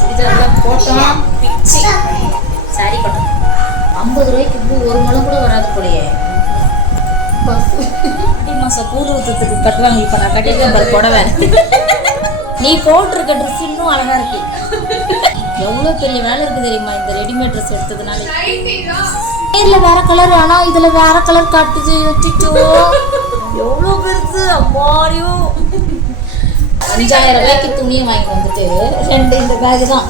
சுடிதார்லாம் போட்டோம்? பிச்சு. சாரி கட்டணும் ஐம்பது ரூபாய்க்கு பூ ஒரு முழம் கூட வராது போலயே. மாதம் கூழ் ஊற்றுறதுக்கு கட்டுவாங்க இப்போ நான் கட்டிருக்கேன் பாரு புடவை. நீ போட்டிருக்க ட்ரெஸ் இன்னும் அழகா இருக்கு. எவ்வளோ பெரிய வேலை இருக்கு தெரியுமா இந்த ரெடிமேட் ட்ரெஸ் எடுத்ததுனால. நேர்ல வேற கலர் ஆனா இதுல வேற கலர் காட்டுது. அச்சச்சோ. எவ்வளோ பெருசு. அம்மாடியோ. அஞ்சாயிரம் ரூபாய்க்கு துணியை வாங்கி வந்துட்டு ரெண்டு இந்த பேக் தான்.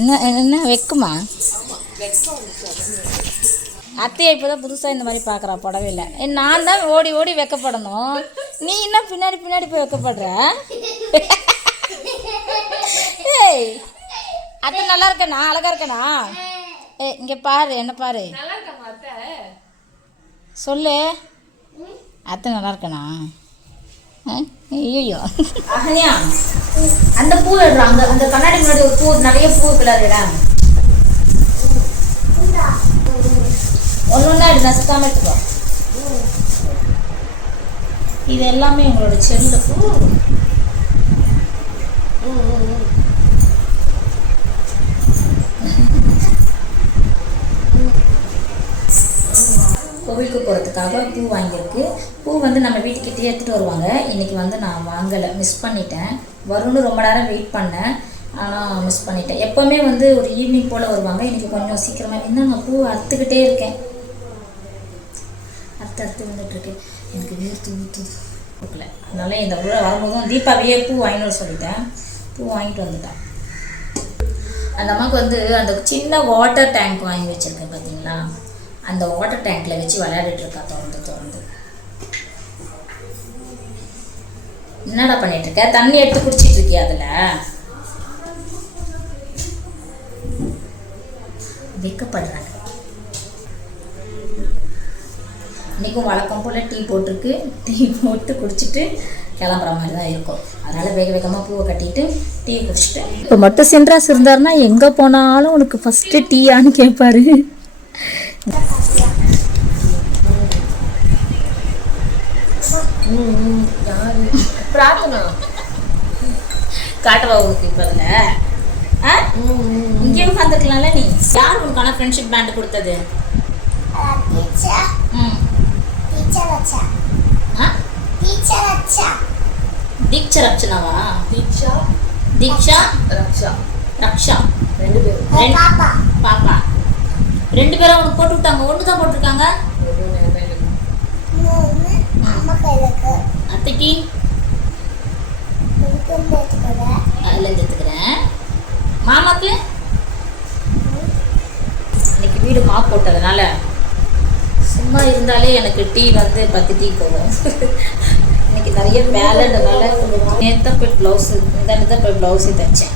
என்ன என்ன வெக்குமா? அத்தையை இப்போ தான் புதுசாக இந்த மாதிரி பார்க்குறா புடவையில். நான் தான் ஓடி ஓடி வெக்கப்படணும். நீ என்ன பின்னாடி பின்னாடி போய் வெக்கப்படுற? ஏய் அத்தை நல்லா இருக்கேனா? அழகா இருக்கேனா? ஏய் இங்கே பாரு என்ன பாரு. சொல்லு. அத்தை நல்லா இருக்கேனா? ஐயோ அகனியா அந்த பூ எடுறா அங்க அந்த கண்ணாடி முன்னாடி ஒரு பூ நிறைய பூ இருக்குடா ஒன்று ஒன்றா எடு நசுக்காம எடுத்துக்கோ. இது எல்லாமே உங்களோட செடியில் பூ கோவிலுக்கு போகிறதுக்காக பூ வாங்கியிருக்கு. பூ வந்து நம்ம வீட்டுக்கிட்டே எடுத்துகிட்டு வருவாங்க. இன்றைக்கி வந்து நான் வாங்கலை. மிஸ் பண்ணிட்டேன். வரும்னு ரொம்ப நேரம் வெயிட் பண்ணேன். ஆனால் மிஸ் பண்ணிட்டேன். எப்போவுமே வந்து ஒரு ஈவினிங் போல் வருவாங்க. இன்றைக்கி கொஞ்சம் சீக்கிரமாக இன்னும் நான் பூ அறுத்துக்கிட்டே இருக்கேன். அடுத்தடுத்து வந்துட்டுருக்கு. எனக்கு வேர்த்து ஊற்றுது கொடுக்கல அதனால இந்த ஊரை வரும்போதும் தீபாவளியே பூ வாங்கிட்டு வர சொல்லிட்டேன். பூ வாங்கிட்டு வந்துட்டான். அந்த அம்மாவுக்கு வந்து அந்த சின்ன வாட்டர் டேங்க் வாங்கி வச்சுருக்கேன் பார்த்தீங்களா அந்த வாட்டர் டேங்க்கில் வச்சு விளையாடிட்டு இருக்கா திறந்து திறந்து. என்னடா பண்ணிட்டு இருக்க? தண்ணி எடுத்து குடிச்சிட்டு இருக்கியா அதில்? வெக்கப்படுறாங்க. இன்றைக்கும் வழக்கம் போல் டீ போட்டிருக்கு. டீ போட்டு குடிச்சிட்டு கிளம்புற மாதிரி தான் இருக்கும். அதனால் வேக வேகமாக பூவை கட்டிட்டு டீ குடிச்சிட்டு. இப்போ மட்டும் சென்ட்ராஸ் இருந்தாருன்னா எங்கே போனாலும் உனக்கு ஃபஸ்ட்டு டீயான்னு கேட்பாரு பிரார்த்தனா? காட்டவா உனக்கு இப்போ ஆ? இங்கே உட்காந்துருக்கலாம்ல நீ? யார் உனக்கான ஃப்ரெண்ட்ஷிப் பேண்ட் கொடுத்தது? ம். தீக்ஷா தீக்ஷா ரக்ஷா ரெண்டு பேரும் பாப்பா ரெண்டு பேரும் அவனுக்கு போட்டு விட்டாங்க ஒன்று தான் போட்டிருக்காங்க அத்தைக்கு அதில் எடுத்துக்கிறேன் மாமாக்கு இன்னைக்கு வீடு மா போட்டதுனால சும்மா இருந்தாலே எனக்கு டீ வந்து பத்து டீ போகும் இன்னைக்கு நிறைய வேலைன்றதுனால நேற்று போய் ப்ளவுஸு இந்த நேரத்தை போய் ப்ளவுஸு தைச்சேன்.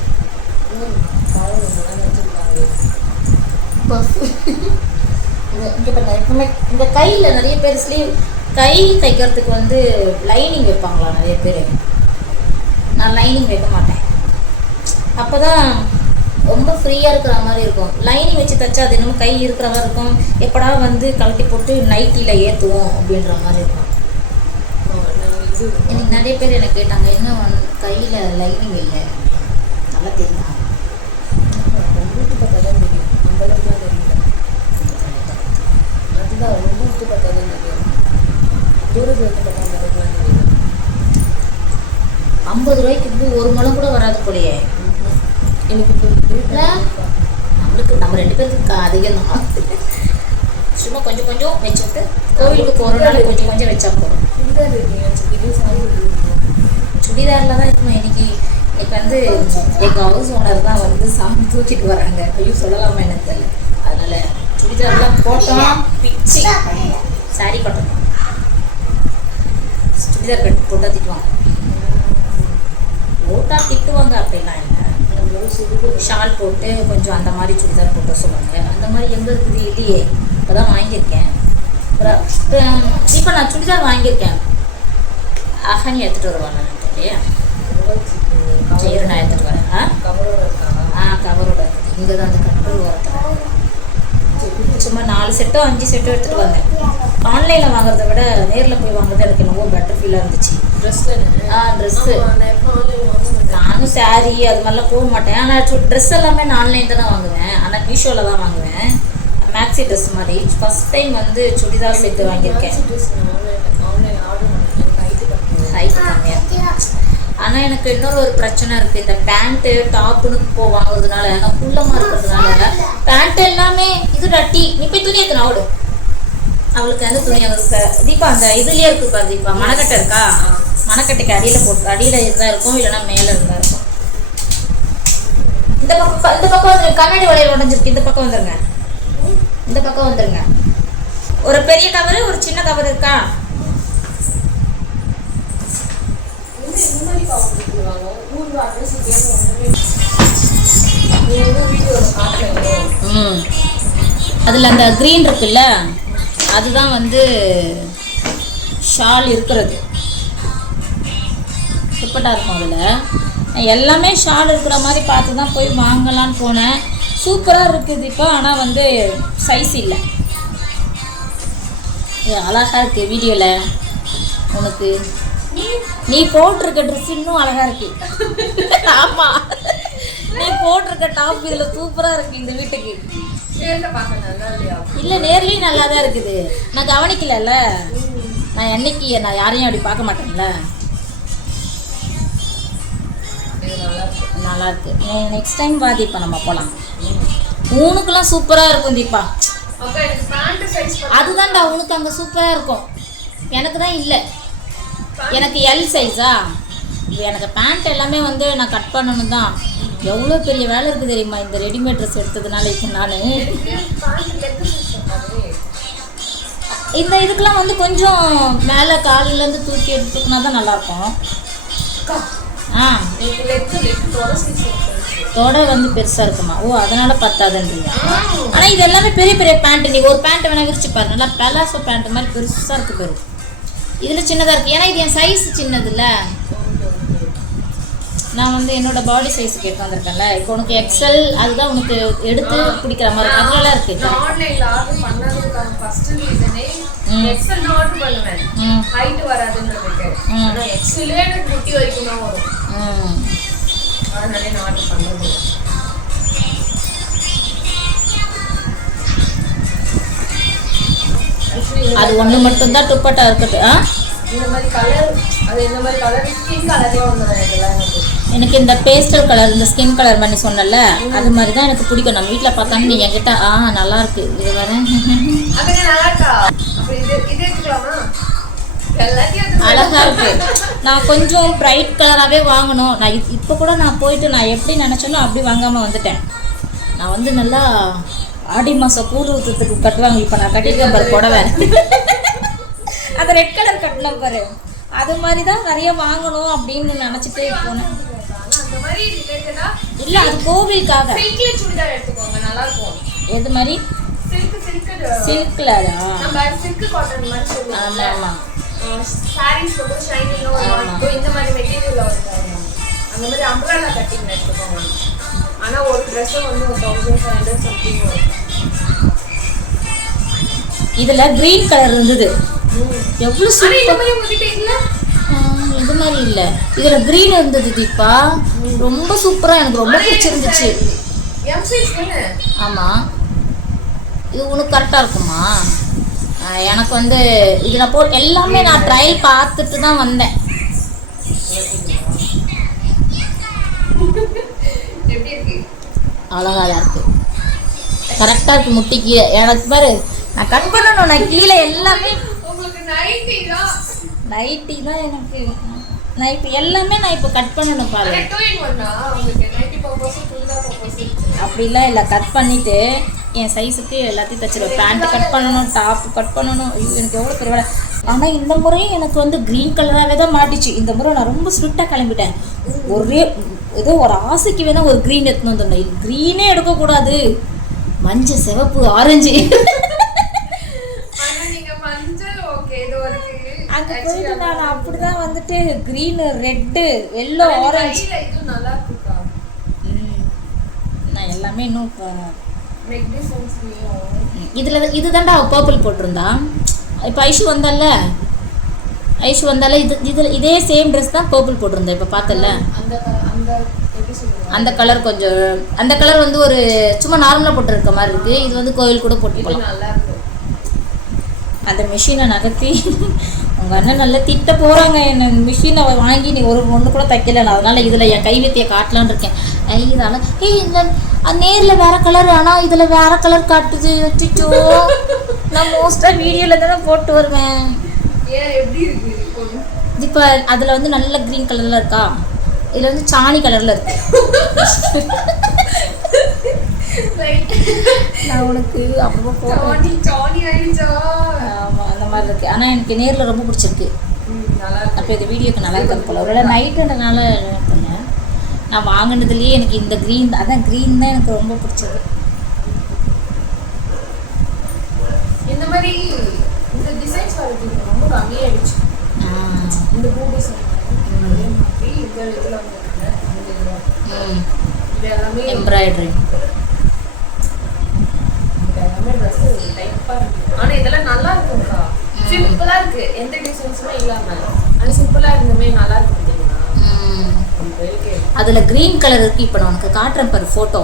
இந்த கையில் நிறைய பேர் ஸ்லீவ் கை தைக்கிறதுக்கு வந்து லைனிங் வைப்பாங்களா நிறைய பேர்? நான் லைனிங் வைக்க மாட்டேன். அப்போ தான் ரொம்ப ஃப்ரீயாக இருக்கிற மாதிரி இருக்கும். லைனிங் வச்சு தைச்சா அது என்னமோ கை இருக்கிற மாதிரி இருக்கும். எப்படா வந்து கலட்டி போட்டு நைட்டியில் ஏற்றுவோம் அப்படின்ற மாதிரி இருக்கும். எனக்கு நிறைய பேர் எனக்கு கேட்டாங்க என்ன கையில் லைனிங் இல்லை? நல்லா தெரியுமா உங்களுக்கு பார்த்தா தான் தெரியும் நம்மளுக்கு தான் தெரியல அதுதான் உங்களுக்கு பார்த்தா தான் தெரியும் தூரத்தில் இருந்து பார்த்தா நம்மளுக்குலாம் தெரியும்? ஐம்பது ரூபாய்க்கு பூ ஒரு முழம் கூட வராது போலயே. நம்மளுக்கு நம்ம ரெண்டு பேருக்கு அதிகம் தான் சும்மா கொஞ்சம் கொஞ்சம் வச்சு விட்டு கோவிலுக்கு போகிறனால கொஞ்சம் கொஞ்சம் வச்சா போதும். சுடிதாரில் தான் இருக்கணும். இன்னைக்கு இன்னைக்கு வந்து எங்கள் ஹவுஸ் ஓனர் தான் வந்து சாமி தூக்கிட்டு வராங்க. ஐயோ சொல்லலாமா எனக்கு தெரியல. அதனால சுடிதார்லாம் போட்டோம். பிச்சு. சாரி கட்டணும் சுடிதார் கட்டு போட்டால் திட்டுவாங்க. போட்டால் திட்டுவாங்க அப்படிலாம் இல்லை. ஷால் போட்டு கொஞ்சம் அந்த மாதிரி சுடிதார் போட்டு சொல்லுவாங்க. அந்த மாதிரி எங்கே இருக்குது இல்லையே. இப்போ தான் வாங்கியிருக்கேன். அப்புறம் இப்போ நான் சுடிதார் வாங்கியிருக்கேன். அஹனி எடுத்துகிட்டு வருவாங்க இல்லையா சரி நான் எடுத்துகிட்டு வரேன். ஆ? ஆ கவரோட இங்கே தான் அந்த கண்ட்ரோல் வரத்தில் சும்மா நாலு செட்டோ அஞ்சு செட்டோ எடுத்துகிட்டு வந்தேன். ஆன்லைனில் வாங்குறத விட நேரில் போய் வாங்குறது எனக்கு ரொம்ப பெட்டர் ஃபீலாக இருந்துச்சு. ட்ரெஸ்ஸு ஆ ட்ரெஸ்ஸு நானும் saree அது மாதிரிலாம் போக மாட்டேன். ஆனால் ட்ரெஸ் எல்லாமே நான் ஆன்லைன் தான் வாங்குவேன். ஆனால் மீஷோவில் தான் வாங்குவேன். மேக்ஸி ட்ரெஸ் மாதிரி. ஃபர்ஸ்ட் டைம் வந்து சுடிதார் செட்டு வாங்கியிருக்கேன். ஹைட் கம்மியாக ஆனால் எனக்கு இன்னொரு ஒரு பிரச்சனை இருக்குது இந்த பேண்ட்டு டாப்புன்னு போ வாங்குறதுனால நான் குள்ளமாக இருக்கிறதுனால பேண்ட் எல்லாமே இது டட்டி. நீ போய் துணி எத்தனை ஓடு. அவளுக்கு வந்து துணி அவளுக்கு தீபா அந்த இதுலயே இருக்கு பாரு தீபா. மணக்கட்டை இருக்கா? மணக்கட்டைக்கு அடியில் போட்டு அடியில் இருந்தா இருக்கும் இல்லைன்னா மேலே இருந்தா இருக்கும். இந்த பக்கம் இந்த பக்கம் வந்துருங்க. கண்ணாடி வளையல் உடஞ்சிருக்கு. இந்த பக்கம் வந்துருங்க. இந்த பக்கம் வந்துருங்க. ஒரு பெரிய கவர் ஒரு சின்ன கவர் இருக்கா? இந்த அதில் அந்த க்ரீன் இருக்குல்ல? அதுதான் வந்து ஷால் இருக்கிறது. துப்பட்டா இருக்கும் அதில். எல்லாமே ஷால் இருக்கிற மாதிரி பார்த்து தான் போய் வாங்கலான்னு போனேன். சூப்பராக இருக்குது இப்போ ஆனால் வந்து சைஸ் இல்லை. இது அழகா இருக்கு வீடியோவில் உனக்கு. நீ போட்டிருக்க ட்ரெஸ் இன்னும் அழகா இருக்கு. ஆமா. நீ போட்டிருக்க டாப் இதுல சூப்பரா இருக்கு இந்த வீட்டுக்கு. இல்ல நேர்லயும் நல்லா தான் இருக்குது. நான் கவனிக்கலல்ல. நான் என்னைக்கு நான் யாரையும் அப்படி பார்க்க மாட்டேன்ல. இது நல்லா இருக்கு நல்லா இருக்கு நெக்ஸ்ட் டைம் வா தீபா நம்ம போலாம். உனக்குலாம் சூப்பரா இருக்கும் தீபா. அதுதான்டா உனக்கு அங்க சூப்பரா இருக்கும். எனக்கு தான் இல்லை. எனக்கு எல் சைஸா எனக்கு பேண்ட் எல்லாமே வந்து நான் கட் பண்ணணும் தான். எவ்வளோ பெரிய வேலை இருக்குது தெரியுமா இந்த ரெடிமேட் ட்ரெஸ் எடுத்ததுனால இப்போ நான் இந்த இதுக்கெல்லாம் வந்து கொஞ்சம் மேலே காலிலேருந்து தூக்கி எடுத்துக்கினா தான் நல்லாயிருக்கும். ஆ. தொட வந்து பெருசாக இருக்குமா? ஓ அதனால பத்தாதுன்றியா ஆனால் இது எல்லாமே பெரிய பெரிய பேண்ட் நீ ஒரு பேண்ட் வேணா விரிச்சு பாரு நல்லா பெலாசோ பேண்ட் மாதிரி பெருசாக இருக்கு பெரு. இதில் சின்னதாக இருக்குது ஏன்னா இது என் சைஸ் சின்னதுல்ல. நான் வந்து என்னோட பாடி சைஸுக்கு எடுத்து வந்திருக்கேன்ல. இப்போ உனக்கு எக்ஸல் அதுதான் உனக்கு எடுத்து பிடிக்கிற மாதிரி. அதெல்லாம் இருக்கு. ஆன்லைன்ல ஆர்டர் பண்ணதுக்கான ஃபர்ஸ்ட் ரீசனே ம். எக்ஸல் நான் ஆர்டர் பண்ணுவேன். ம். ஹைட் வராதுன்றதுக்கு. ம். ஆனா எக்ஸலே எனக்கு முட்டி வரைக்கும் தான் வரும். அதனாலே நான் ஆர்டர் இந்த அது ஒன்று மட்டும்தான் துப்பட்டா இருக்குது ஆ? இந்த மாதிரி கலர் அது இந்த மாதிரி கலர் ஸ்கின் கலரே இதெல்லாம் எனக்கு. இந்த பேஸ்டல் கலர் இந்த ஸ்கின் கலர் பண்ணி சொன்னல அது மாதிரி தான் எனக்கு பிடிக்கும். நம்ம வீட்டில் பார்த்தாங்க நீ என்கிட்ட ஆ நல்லா இருக்கு. இது அதுக்கு நல்லா இருக்கா? அப்ப இது இது எடுத்துக்கலாம். அழகா இருக்கு. நான் கொஞ்சம் பிரைட் கலராகவே வாங்கணும். நான் இப்- இப்போ கூட நான் போயிட்டு நான் எப்படி நினச்சேனோ அப்படி வாங்காமல் வந்துட்டேன். நான் வந்து நல்லா ஆடி மாதம் கூடு ஊற்றுறதுக்கு கட்டுவாங்க. இப்போ நான் கட்டிருக்கேன் பாரு புடவை. அந்த ரெட் கலர் கட்டின பாரு. அது மாதிரி தான் நிறைய வாங்கணும் அப்படின்னு நினச்சிட்டே போனேன். இல்லை அது கோவிலுக்காக. சில்க்ல சுடிதார் எடுத்துக்கோங்க நல்லா இருக்கும் எது மாதிரி சில்க் சில்க் சில்க்லரா நம்ம சில்க் காட்டன் மாதிரி ஆமாம் சொல்லுவோம்ல ஆமாம் சாரீஸ் ரொம்ப ஷைனிங்காக ஒரு ஆமா. மாதிரி இந்த மாதிரி மெட்டீரியல் வருது அந்த மாதிரி அம்பராலா கட்டிங் எடுத்துக்கோங்க. ஆனா ஒரு ட்ரெஸ் வந்து ஒரு தௌசண்ட் ஃபைவ் ஹண்ட்ரட் சம்திங் வரும். இதில் க்ரீன் கலர் இருந்தது. எவ்வளோ ஆனா இந்த சூப்பர் இது மாதிரி இல்லை. இதில் க்ரீன் இருந்தது தீபா. ரொம்ப சூப்பராக எனக்கு ரொம்ப பிடிச்சிருந்துச்சு. ஆமாம் இது உனக்கு கரெக்டாக இருக்குமா? எனக்கு வந்து இதில் போ எல்லாமே நான் ட்ரையல் பார்த்துட்டு தான் வந்தேன். அழகாக தான் இருக்கு. கரெக்டாக இருக்கு முட்டிக்கு எனக்கு பாரு நான் கட் பண்ணணும். நான் கீழே எல்லாமே உங்களுக்கு நைட்டி தான் எனக்கு. நைட்டு எல்லாமே நான் இப்போ கட் பண்ணணும் பாரு. ஆனா டூ இன் ஒன்னா உங்களுக்கு நைட்டி பர்பஸ் சுடிதார் பர்பஸ் அப்படிலாம் இல்லை. கட் பண்ணிவிட்டு என் சைஸுக்கு எல்லாத்தையும் தச்சிருவேன் பேண்ட் கட் பண்ணணும் டாப் கட் பண்ணணும். ஐயோ எனக்கு எவ்வளோ பெரிய ஆனால் இந்த முறையும் எனக்கு வந்து க்ரீன் கலராகவே தான் மாட்டிச்சு. இந்த முறை நான் ரொம்ப ஸ்விட்டாக கிளம்பிட்டேன். ஒரே ஏதோ ஒரு ஆசைக்கு வேணால் ஒரு க்ரீன் எடுத்துன்னு வந்துடணும் க்ரீனே எடுக்கக்கூடாது மஞ்சள் சிவப்பு ஆரஞ்சு அங்கே போயிட்டு நான் அப்படி தான் வந்துட்டு க்ரீனு ரெட்டு எல்லோ ஆரஞ்சு ஆனால் எல்லாமே இன்னும் இதில் இதுதான்டா பர்பிள் போட்டிருந்தா. இப்போ ஐஷு வந்தால ஐஷு வந்தால இது இதில் இதே சேம் ட்ரெஸ் தான் பர்பிள் போட்டிருந்தா இப்போ பார்த்தல அந்த கலர் கொஞ்சம் அந்த கலர் வந்து ஒரு சும்மா நார்மலாக போட்டிருக்க மாதிரி இருக்குது இது வந்து கோயில் கூட போட்டு இது போகலாம் நல்லா இருக்கும் அந்த மிஷினை நகர்த்தி அண்ணன் நல்லா திட்ட போகிறாங்க என்ன மிஷினை வாங்கி நீ ஒரு ஒன்று கூட தைக்கல நான் அதனால் இதில் என் கைவித்தியை காட்டலான்னு இருக்கேன். இதால ஏய் இந்த நேரில் வேற கலர் ஆனால் இதில் வேற கலர் காட்டுது. வச்சுச்சோ நான் மோஸ்ட்டாக வீடியோவில் தானே போட்டு வருவேன். ஏன் எப்படி இருக்கு இப்போ அதில் வந்து நல்ல க்ரீன் கலரில் இருக்கா? இதில் வந்து சாணி கலரில் இருக்கு. நான் உனக்கு அப்புறமா ஆமாம் அந்த மாதிரி இருக்கு. ஆனால் எனக்கு நேரில் ரொம்ப பிடிச்சிருக்கு. அப்போ இந்த வீடியோக்கு நல்லா இருக்காது போல ஒருவேளை நைட்டுன்றனால பண்ணேன் நான் வாங்கினதுலேயே எனக்கு இந்த க்ரீன் அதான் க்ரீன் தான் எனக்கு ரொம்ப பிடிச்சது. இந்த மாதிரி இந்த டிசைன்ஸ் வரது ரொம்ப கம்மியாயிடுச்சு இந்த பூ டிசைன் அதே மாதிரி இந்த இதுல வந்துருக்கு இந்த இதுல இது எல்லாமே எம்ப்ராய்டரி இது எல்லாமே ட்ரெஸ் இருக்கு. இதெல்லாம் நல்லா இருக்கும்க்கா. சிம்பிளா இருக்கு. எந்த டிசைன்ஸுமே இல்லாம. ஆனா சிம்பிளா இருந்துமே நல்லா இருக்கு பார்த்தீங்களா ரொம்ப இருக்கு. அதில் க்ரீன் கலர் இருக்கு. இப்போ நான் உனக்கு காட்டுறேன் பாரு ஃபோட்டோ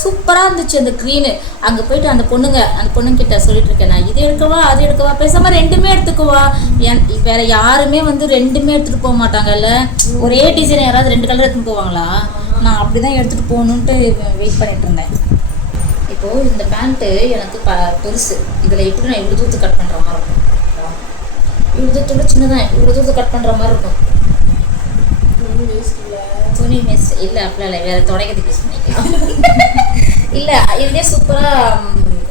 சூப்பராக இருந்துச்சு அந்த க்ரீனு அங்கே போயிட்டு அந்த பொண்ணுங்க அந்த பொண்ணுங்கிட்ட சொல்லிட்டு இருக்கேன் நான் இது எடுக்கவா அது எடுக்கவா? பேசாம ரெண்டுமே எடுத்துக்குவா என் வேற யாருமே வந்து ரெண்டுமே எடுத்துகிட்டு போக மாட்டாங்கல்ல? ஒரே டிசைன் யாராவது ரெண்டு கலர் எடுத்துட்டு போவாங்களா? நான் அப்படி தான் எடுத்துகிட்டு போகணுன்ட்டு வெயிட் பண்ணிட்டு இருந்தேன். இப்போது இந்த பேண்ட்டு எனக்கு ப பெருசு. இதில் எப்படி நான் இவ்வளோ தூரத்து கட் பண்ணுற மாதிரி இருக்கும்? இவ்வளோ தூரத்தோட சின்னதான் இவ்வளோ தூரத்து கட் பண்ணுற மாதிரி இருக்கும். துணி மிஸ் இல்லை. அப்படிலாம் இல்லை வேறு தொடக்கிறதுக்கு யூஸ் பண்ணிக்கலாம். இல்லை இதுலேயே சூப்பராக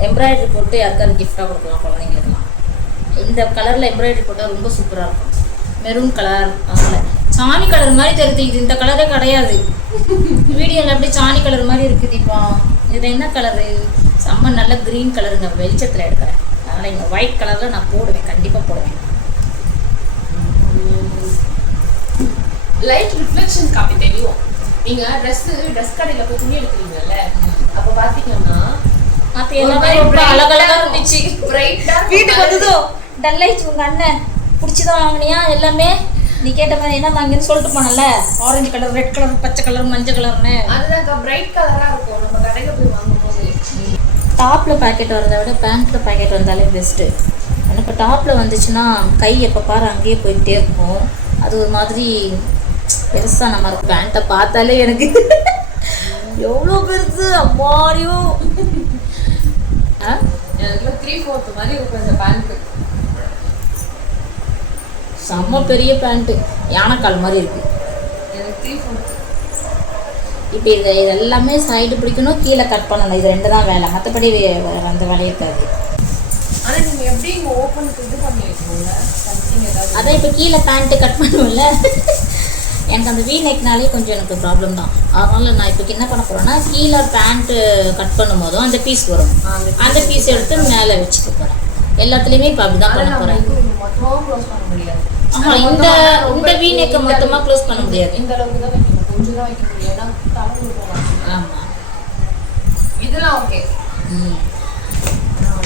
எம்ப்ராய்டரி போட்டு யாருக்காவது கிஃப்டாக கொடுக்கலாம் குழந்தைங்களுக்குலாம் இந்த கலரில் எம்ப்ராய்டரி போட்டால் ரொம்ப சூப்பராக இருக்கும். மெரூன் கலர் அதில் சாணி கலர் மாதிரி தெரியுது இது இந்த கலரே கிடையாது. வீடியோவில் அப்படியே சாணி கலர் மாதிரி இருக்குது இப்போ. இது என்ன கலரு செம்ம நல்ல க்ரீன் கலருங்க வெளிச்சத்தில் எடுக்கிறேன். அதனால் இந்த ஒயிட் கலரில் நான் போடுவேன். கண்டிப்பாக போடுவேன். லைட் ரிஃப்ளெக்ஷன் காப்பி தெரியும். நீங்க ட்ரெஸ் ட்ரெஸ் கடையில போய் துணி எடுக்கிறீங்கல்ல அப்ப பாத்தீங்கன்னா மற்ற ரொம்ப இருந்துச்சு. பிரைட்டா வீட்டுக்கு வந்ததோ டல்லாயிடுச்சு உங்க அண்ணன். பிடிச்சிதான் வாங்கினியா? எல்லாமே நீ கேட்ட மாதிரி என்ன வாங்கின்னு சொல்லிட்டு போனல ஆரஞ்சு கலர் ரெட் கலர் பச்சை கலர் மஞ்சள் கலர்னு அதுதான் பிரைட் கலரா இருக்கும். நம்ம கடையில போய் வாங்கும்போது. டாப்பில் பாக்கெட் வரதை விட பேண்ட்டில் பாக்கெட் வந்தாலே பெஸ்ட்டு எனக்கு டாப்பில் வந்துச்சுன்னா கை எப்போ பாரு அங்கேயே போயிட்டே இருக்கும். அது ஒரு மாதிரி பெருசாக நம்ம பேண்ட்டை பார்த்தாலே எனக்கு எவ்வளோ பெருசு? அம்மாடியோ. ஆ? எனக்கு த்ரீ ஃபோர்த் மாதிரி இருக்கும் இந்த பேண்ட் செம்ம பெரிய பேண்ட்டு யானைக்கால் மாதிரி ஃபோர்த் இப்போ இது இது எல்லாமே சைடு பிடிக்கணும் கீழே கட் பண்ணணும். இது ரெண்டு தான் வேலை. மற்றபடி அந்த வேலை இருக்காது. ஆனா நீங்க எப்படி இங்க ஓப்பனுக்கு இது பண்ணி வைக்கணும்ல அதான் இப்போ கீழே பேண்ட்டு கட் பண்ணுவேன்ல எனக்கு அந்த வீ நெக்னாலே கொஞ்சம் எனக்கு ப்ராப்ளம் தான். அதனால நான் இப்போ என்ன பண்ண போகிறேன்னா கீழே பேண்ட்டு கட் பண்ணும்போதும் அந்த பீஸ் வரும். அந்த பீஸ் எடுத்து மேலே வச்சுக்க போகிறேன் எல்லாத்துலேயுமே இப்போ அப்படி தான் பண்ண போகிறேன் ஆமா இந்த மொத்தமா இந்த வீ நெக்கை இந்த- மொத்தமாக க்ளோஸ் பண்ண முடியாது. இந்த அளவுக்கு தான் வைக்கணும். கொஞ்சம் தான் வைக்க முடியும். ஏன்னா தலை ஆமாம் இதெல்லாம் ஓகே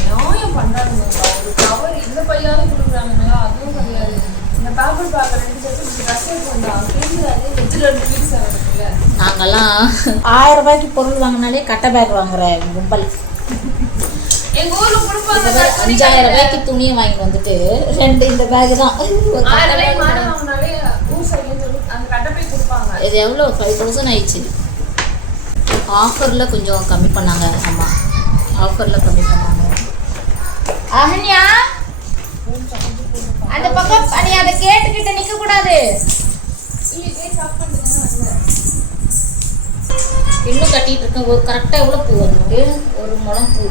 நியாயம் பண்றாங்க. ஒரு கவர் இந்த பையாலே கொடுக்குறாங்களா அதுவும் கிடையாது. இந்த பேப்பர் பேக் ரெண்டு சேர்த்து ட்ரெஸ் எடுத்து கேட்குறாரு வச்சுட்டு ரெண்டு பீஸ் ஆகுதுல்ல நாங்கெல்லாம் ஆயிரம் ரூபாய்க்கு பொருள் வாங்கினாலே கட்டை பேக் வாங்குற கும்பல். எங்க ஊர்ல கொடுப்பாங்க அஞ்சாயிரம் ரூபாய்க்கு துணியை வாங்கிட்டு வந்துட்டு ரெண்டு இந்த பேக் தான். இது எவ்வளோ ஃபைவ் தௌசண்ட் ஆயிடுச்சு. ஆஃபரில் கொஞ்சம் கம்மி பண்ணாங்க ஆமாம் ஆஃபரில் கம்மி பண்ணாங்க. அகன்யா? அந்த பக்கம் நீ அதை கேட்டுக்கிட்ட நிற்க கூடாது இன்னும் கட்டிட்டு இருக்கேன். ஒரு கரெக்டாக எவ்வளோ பூ வந்துட்டு ஒரு முழம் பூ.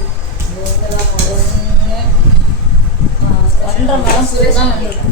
ஒன்றரை முழம் பூ தான் வந்திருக்கு.